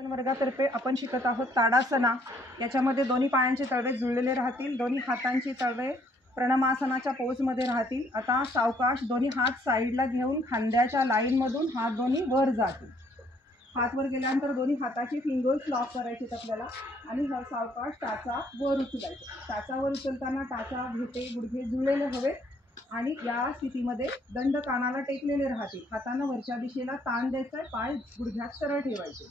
योगासन वर्गातर्फे आपण शिकत आहोत ताडासना। याच्यामध्ये दोन्ही पायांचे तळवे जुळलेले राहतील, दोन्ही हातांचे तळवे प्रणमासनाच्या पोजमध्ये राहतील। आता सावकाश दोन्ही हात साईडला घेऊन खांद्याच्या लाईनमधून हात दोन्ही वर जातील। हात वर गेल्यानंतर दोन्ही हाताची फिंगर्स लॉक करायचे आपल्याला आणि सावकाश टाचा वर उचलायचा। टाचा वर उचलताना टाचा घेते गुडघे जुळलेले हवे आणि या स्थितीमध्ये दंड कानाला टेकलेले राहतील। हातांना वरच्या दिशेला ताण द्यायचा, पाय गुडघ्यात सरळ ठेवायचे।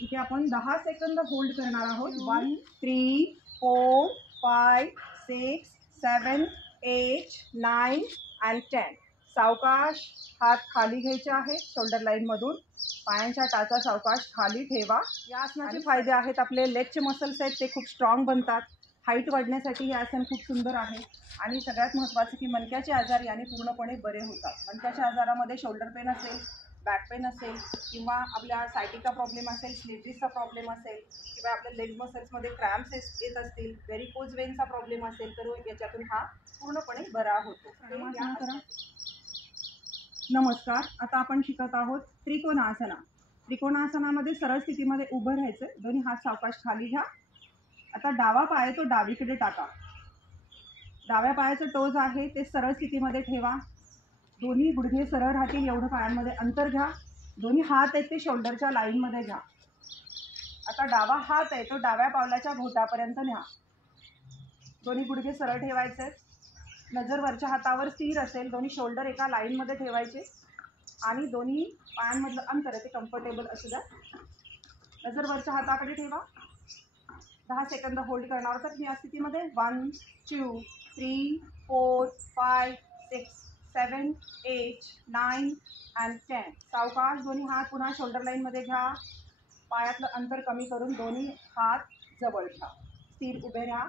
इथे आपण 10 सेकंद होल्ड करणार आहोत। 1 3 4 5 6 7 8 9 and 10। सावकाश हात खाली घ्यायचे आहेत शोल्डर लाईन मधून, पायांच्या टाचा सावकाश खाली ठेवा। या आसनाचे फायदे आहेत, आपले लेगचे मसल्स आहेत ते खूप स्ट्रॉंग बनतात, हाईट वाढण्यासाठी हे आसन खूप सुंदर आहे आणि सगळ्यात महत्त्वाचं की मणक्याचे आजार याने पूर्णपणे बरे होतात। मणक्याच्या आजारामध्ये शोल्डर पेन असेल, बॅक पेन असेल किंवा आपल्या सायटिका प्रॉब्लेम असेल, स्लीप प्रॉब्लेम असेल किंवा आपल्या लेग मसल्समध्ये क्रॅम्प्स येत असतील, व्हेरिकोज वेनचा प्रॉब्लेम असेल तर याच्यातून हा पूर्णपणे बरा होतो। नमस्कार, आता आपण शिकत आहोत त्रिकोणासना। त्रिकोणासनामध्ये सरळ स्थितीमध्ये उभं राहायचं, दोन्ही हात सावकाश खाली घ्या। आता डावा पाय तो डावीकडे टाका, डाव्या पायाचं टोज आहे ते सरळ स्थितीमध्ये ठेवा, दोन्ही गुडघे सरळ राहतील एवढं पायांमध्ये अंतर घ्या। दोन्ही हात आहेत ते शोल्डरच्या लाईनमध्ये घ्या। आता डावा हात आहे तो डाव्या पावलाच्या घोटापर्यंत न्या, दोन्ही गुडघे सरळ ठेवायचे, नजर वरच्या हातावर स्थिर असेल, दोन्ही शोल्डर एका लाईनमध्ये ठेवायचे आणि दोन्ही पायांमधलं अंतर ते कम्फर्टेबल असू द्या। नजर वरच्या हाताकडे ठेवा, 10 सेकंद होल्ड करणार आहोत या स्थितीमध्ये। 1 2 3 4 5 6 7 8 9 and 10। सावकाश दोन्ही हात पुन्हा शोल्डर लाईनमध्ये घ्या, पायातलं अंतर कमी करून दोन्ही हात जवळ घ्या, स्थिर उभे राहा।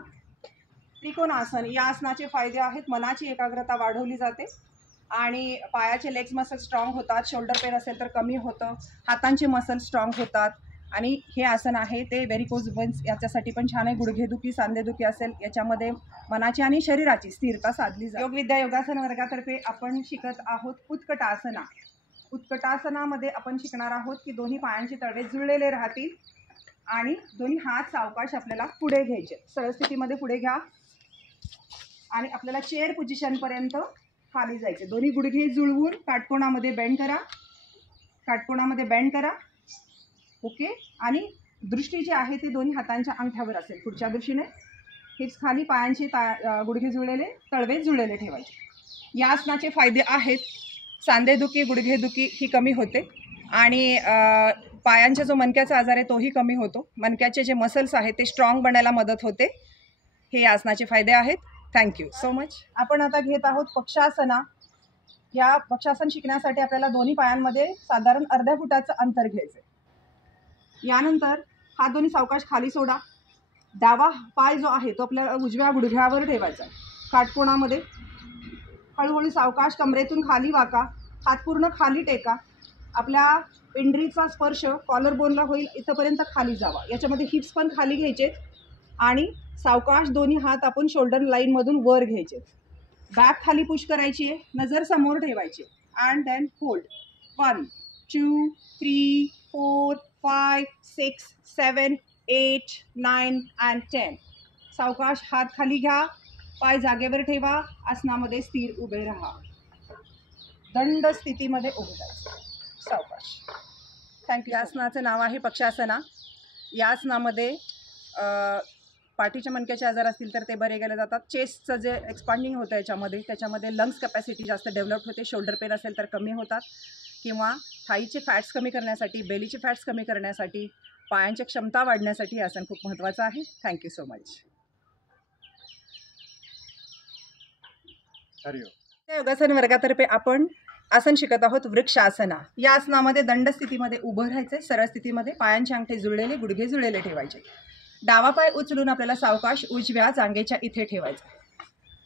त्रिकोणासन या आसनाचे फायदे आहेत, मनाची एकाग्रता वाढवली जाते आणि पायाचे लेग्स मसल स्ट्रॉंग होतात, शोल्डर पेन असेल तर कमी होतं, हातांचे मसल स्ट्रॉंग होतात आणि हे आसन आहे ते व्हेरिकोज वेन्स याच्यासाठी पण छान आहे। गुडघेदुखी, सांधेदुखी असेल याच्यामध्ये मनाची आणि शरीराची स्थिरता साधली जाते। योगविद्या योगासन वर्गातर्फे आपण शिकत आहोत उत्कटासना। उत्कटासनामध्ये आपण शिकणार आहोत की दोन्ही पायांचे तळवे जुळलेले राहतील आणि दोन्ही हात सावकाश आपल्याला पुढे घ्यायचे, सरळ स्थितीमध्ये पुढे घ्या आणि आपल्याला चेअर पोझिशनपर्यंत खाली जायचे। दोन्ही गुडघे जुळवून काटकोणामध्ये बेंड करा, काटकोणामध्ये बेंड करा, ओके। आणि दृष्टी जी आहे ती दोन्ही हातांच्या अंगठ्यावर असेल, पुढच्या दिशेने हिप्स खाली, पायांचे गुडघे जुळलेले, तळवे जुळलेले ठेवायचे। या आसनाचे फायदे आहेत, सांधेदुखी, गुडघेदुखी ही कमी होते आणि पायांचा जो मणक्याचा आजार आहे तोही कमी होतो, मणक्याचे जे मसल्स आहेत ते स्ट्रॉंग बनायला मदत होते। हे या आसनाचे फायदे आहेत। Thank you so much. आपण आता घेत आहोत पक्षासना। या पक्षासन शिकण्यासाठी आपल्याला दोन्ही पायांमध्ये साधारण अर्ध्या फुटाचं अंतर घ्यायचं। यानंतर हात दोन्ही सावकाश खाली सोडा, डावा पाय जो आहे तो आपल्या उजव्या गुडघ्यावर ठेवायचा, काटकोणामध्ये हळूहळू सावकाश कमरेतून खाली वाका, हात पूर्ण खाली टेका, आपल्या पिंडरीचा स्पर्श कॉलर बोनला होईल इथपर्यंत खाली जावा। याच्यामध्ये हिप्स पण खाली घ्यायचे आणि सावकाश दोन्ही हात आपण शोल्डर लाईनमधून वर घ्यायचे, बॅक खाली पुश करायची आहे, नजर समोर ठेवायची अँड देन होल्ड। 1 2 3 4 5 6 7 8 9 and 10। सावकाश हात खाली घ्या, पाय जागेवर ठेवा, आसनामध्ये स्थिर उभे राहा, दंड स्थितीमध्ये उभे राहायचं सावकाश। थँक्यू। या आसनाचं नाव आहे पक्षासना। या आसनामध्ये पाठीच्या मणक्याचे आजार असतील तर ते बरे केले जातात, चेस्टचं जे एक्सपांडिंग होतं त्याच्यामध्ये लंग्स कॅपॅसिटी जास्त डेव्हलप होते, शोल्डर पेन असेल तर कमी होतात किंवा थाईचे फॅट्स कमी करण्यासाठी, बेलीचे फॅट्स कमी करण्यासाठी, पायांची क्षमता वाढण्यासाठी हे आसन खूप महत्त्वाचं आहे। Thank you so much. योगासन वर्गातर्फे आपण आसन शिकत आहोत वृक्षासना। या आसनामध्ये दंड स्थितीमध्ये उभं राहायचं, सरळ स्थितीमध्ये पायांचे अंगठे जुळलेले, गुडघे जुळलेले ठेवायचे, डावा पाय उचलून आपल्याला सावकाश उजव्या जांघेच्या इथे ठेवायचं।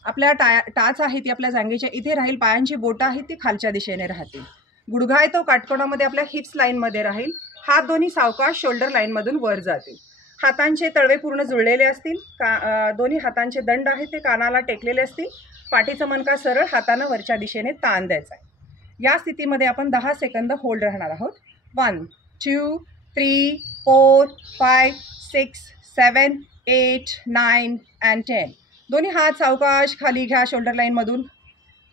आपल्या टाच आहे ती आपल्या जांघेच्या इथे राहील, पायांची बोटं आहेत ती खालच्या दिशेने राहतील, गुडघा आहे तो काटकोणामध्ये आपल्या हिप्स लाईनमध्ये राहील, हात दोन्ही सावकाश शोल्डर लाईनमधून वर जातील, हातांचे तळवे पूर्ण जुळलेले असतील, दोन्ही हातांचे दंड आहेत ते कानाला टेकलेले असतील, पाठीचा मणका सरळ, हातानं वरच्या दिशेने ताण द्यायचा आहे। या स्थितीमध्ये आपण 10 सेकंद होल्ड राहणार आहोत। 1 2 3, 4, 5, 6, 7, 8, 9 and 10. दोन्ही हात सावकाश खाली घ्या शोल्डर लाईनमधून.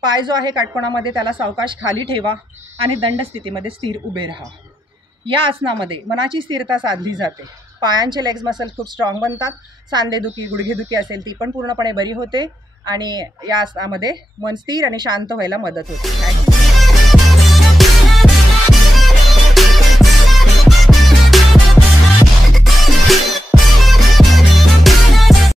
पाय जो आहे काटकोणामध्ये त्याला सावकाश खाली ठेवा आणि दंड स्थितीमध्ये स्थिर उभे राहा. या आसनामध्ये मनाची स्थिरता साधली जाते. पायांचे लेग्स मसल खूप स्ट्रॉंग बनतात. सांधेदुखी गुडघेदुखी असेल ती पण पूर्णपणे बरी होते आणि या आसनामध्ये मन स्थिर आणि शांत व्हायला मदत होते.